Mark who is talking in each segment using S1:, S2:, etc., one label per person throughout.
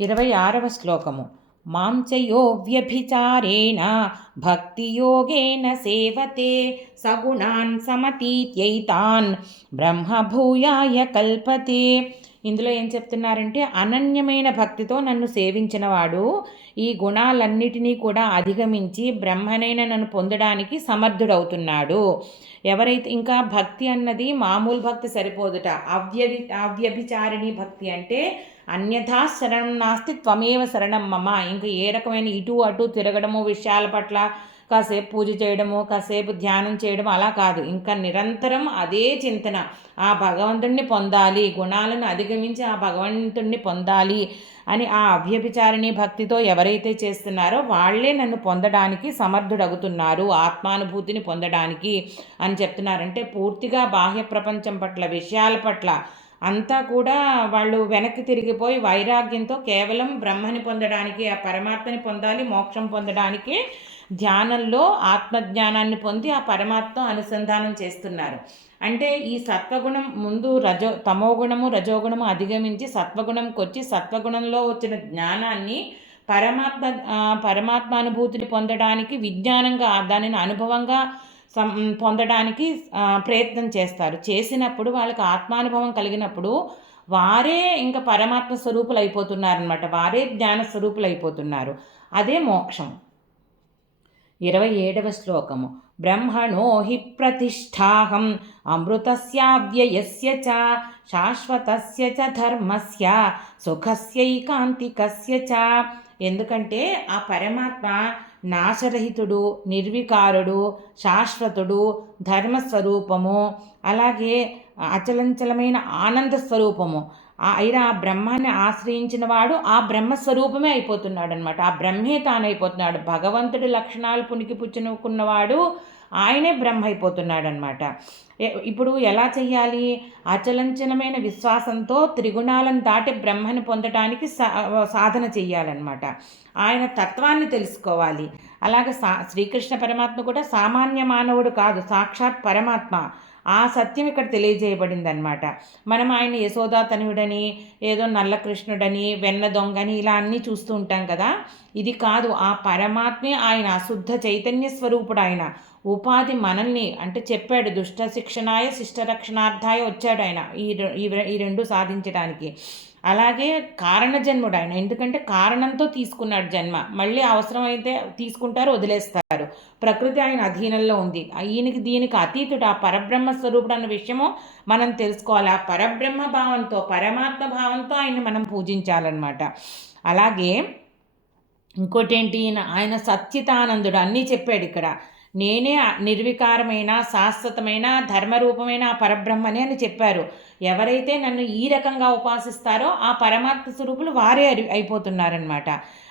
S1: ఇరవై ఆరవ శ్లోకము. మాం వ్యభిచారేణ భక్తియోగేన సేవతే సగుణాన్ సమతీత్యైతాన్ బ్రహ్మభూయాయ కల్పతే. ఇందులో ఏం చెప్తున్నారంటే అనన్యమైన భక్తితో నన్ను సేవించినవాడు ఈ గుణాలన్నిటినీ కూడా అధిగమించి బ్రహ్మనైన నన్ను పొందడానికి సమర్థుడవుతున్నాడు. ఎవరైతే ఇంకా భక్తి అన్నది మామూలు భక్తి సరిపోదుట అవ్యవి అవ్యభిచారిణి భక్తి అంటే అన్యథా శరణం నాస్తి త్వమేవ శరణం మమ. ఇంకా ఏ రకమైన ఇటు అటు తిరగడము విషయాల పట్ల కాసేపు పూజ చేయడము కాసేపు ధ్యానం చేయడం అలా కాదు. ఇంకా నిరంతరం అదే చింతన. ఆ భగవంతుణ్ణి పొందాలి గుణాలను అధిగమించి ఆ భగవంతుణ్ణి పొందాలి అని ఆ అభ్యభిచారిణి భక్తితో ఎవరైతే చేస్తున్నారో వాళ్ళే నన్ను పొందడానికి సమర్థుడవుతున్నారు ఆత్మానుభూతిని పొందడానికి అని చెప్తున్నారంటే పూర్తిగా బాహ్య ప్రపంచం పట్ల విషయాల పట్ల అంతా కూడా వాళ్ళు వెనక్కి తిరిగిపోయి వైరాగ్యంతో కేవలం బ్రహ్మని పొందడానికి ఆ పరమాత్మని పొందాలి మోక్షం పొందడానికి ధ్యానంలో ఆత్మజ్ఞానాన్ని పొంది ఆ పరమాత్మ అనుసంధానం చేస్తున్నారు. అంటే ఈ సత్వగుణం ముందు రజో తమోగుణము రజోగుణము అధిగమించి సత్వగుణంకి వచ్చి సత్వగుణంలో వచ్చిన జ్ఞానాన్ని పరమాత్మ పరమాత్మానుభూతిని పొందడానికి విజ్ఞానంగా దానిని అనుభవంగా పొందడానికి ప్రయత్నం చేస్తారు. చేసినప్పుడు వాళ్ళకి ఆత్మానుభవం కలిగినప్పుడు వారే ఇంకా పరమాత్మ స్వరూపులు అయిపోతున్నారనమాట వారే జ్ఞాన స్వరూపులు అయిపోతున్నారు అదే మోక్షం. ఇరవై ఏడవ శ్లోకము. బ్రహ్మణో హి ప్రతిష్టాహం అమృతస్యావ్యయస్య చ శాశ్వతస్య చ ధర్మస్య సుఖస్యైకాంతికస్య చ. ఎందుకంటే ఆ పరమాత్మ నాశరహితుడు నిర్వికారుడు శాశ్వతుడు ధర్మస్వరూపము అలాగే అచలంచలమైన ఆనంద స్వరూపము అయినా ఆ బ్రహ్మాన్ని ఆశ్రయించిన వాడు ఆ బ్రహ్మస్వరూపమే అయిపోతున్నాడు అనమాట ఆ బ్రహ్మే తానైపోతున్నాడు. భగవంతుడి లక్షణాలు పునికి పుచ్చునుకున్నవాడు ఆయనే బ్రహ్మ అయిపోతున్నాడు అనమాట ఇప్పుడు ఎలా చెయ్యాలి? అచలంచనమైన విశ్వాసంతో త్రిగుణాలను దాటి బ్రహ్మని సా సాధన చెయ్యాలన్నమాట. ఆయన తత్వాన్ని తెలుసుకోవాలి. అలాగే సా శ్రీకృష్ణ పరమాత్మ కూడా సామాన్య మానవుడు కాదు సాక్షాత్ పరమాత్మ. ఆ సత్యం ఇక్కడ తెలియజేయబడింది అనమాట మనం ఆయన యశోదాతనుడని ఏదో నల్లకృష్ణుడని వెన్న దొంగని ఇలా అన్నీ చూస్తూ ఉంటాం కదా. ఇది కాదు ఆ పరమాత్మే ఆయన అశుద్ధ చైతన్య స్వరూపుడు ఆయన. ఉపాధి మనల్ని అంటే చెప్పాడు దుష్ట శిక్షణాయ శిష్ట రక్షణార్థాయ వచ్చాడు ఆయన ఈ ఈ రెండు సాధించడానికి. అలాగే కారణ జన్ముడు ఆయన. ఎందుకంటే కారణంతో తీసుకున్నాడు జన్మ. మళ్ళీ అవసరమైతే తీసుకుంటారు వదిలేస్తారు. ప్రకృతి ఆయన అధీనంలో ఉంది. ఈయనకి దీనికి అతీతుడు. ఆ పరబ్రహ్మ స్వరూపుడు అన్న విషయము మనం తెలుసుకోవాలి. ఆ పరబ్రహ్మ భావంతో పరమాత్మ భావంతో ఆయన్ని మనం పూజించాలన్నమాట. అలాగే ఇంకోటి ఏంటి ఆయన సత్యతానందుడు అన్నీ చెప్పాడు ఇక్కడ. నేనే నిర్వికారమైన శాశ్వతమైన ధర్మరూపమైన ఆ పరబ్రహ్మని అని చెప్పారు. ఎవరైతే నన్ను ఈ రకంగా ఉపాసిస్తారో ఆ పరమాత్మ స్వరూపులు వారే అయిపోతున్నారనమాట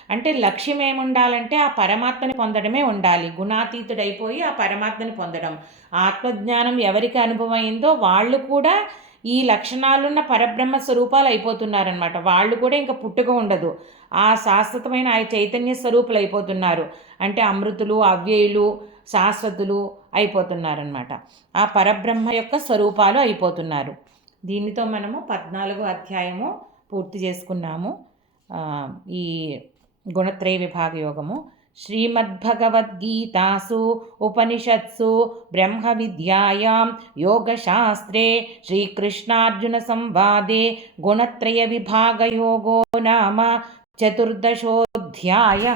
S1: అంటే లక్ష్యం ఏముండాలంటే ఆ పరమాత్మని పొందడమే ఉండాలి. గుణాతీతుడైపోయి ఆ పరమాత్మని పొందడం. ఆత్మజ్ఞానం ఎవరికి అనుభవమైందో వాళ్ళు కూడా ఈ లక్షణాలున్న పరబ్రహ్మ స్వరూపాలు అయిపోతున్నారనమాట వాళ్ళు కూడా ఇంకా పుట్టుక ఉండదు. ఆ శాశ్వతమైన ఆ చైతన్య స్వరూపులు అయిపోతున్నారు అంటే అమృతులు అవ్యయులు శాశ్వతులు అయిపోతున్నారనమాట ఆ పరబ్రహ్మ యొక్క స్వరూపాలు అయిపోతున్నారు. దీనితో మనము పద్నాలుగో అధ్యాయము పూర్తి చేసుకున్నాము. ఈ గుణత్రయ విభాగ యోగము శ్రీమద్భగవద్గీతాసు ఉపనిషత్సు బ్రహ్మ విద్యాయాం యోగశాస్త్రే శ్రీకృష్ణార్జున సంవాదే గుణత్రయ విభాగయోగో నామ చతుర్దశోధ్యాయ.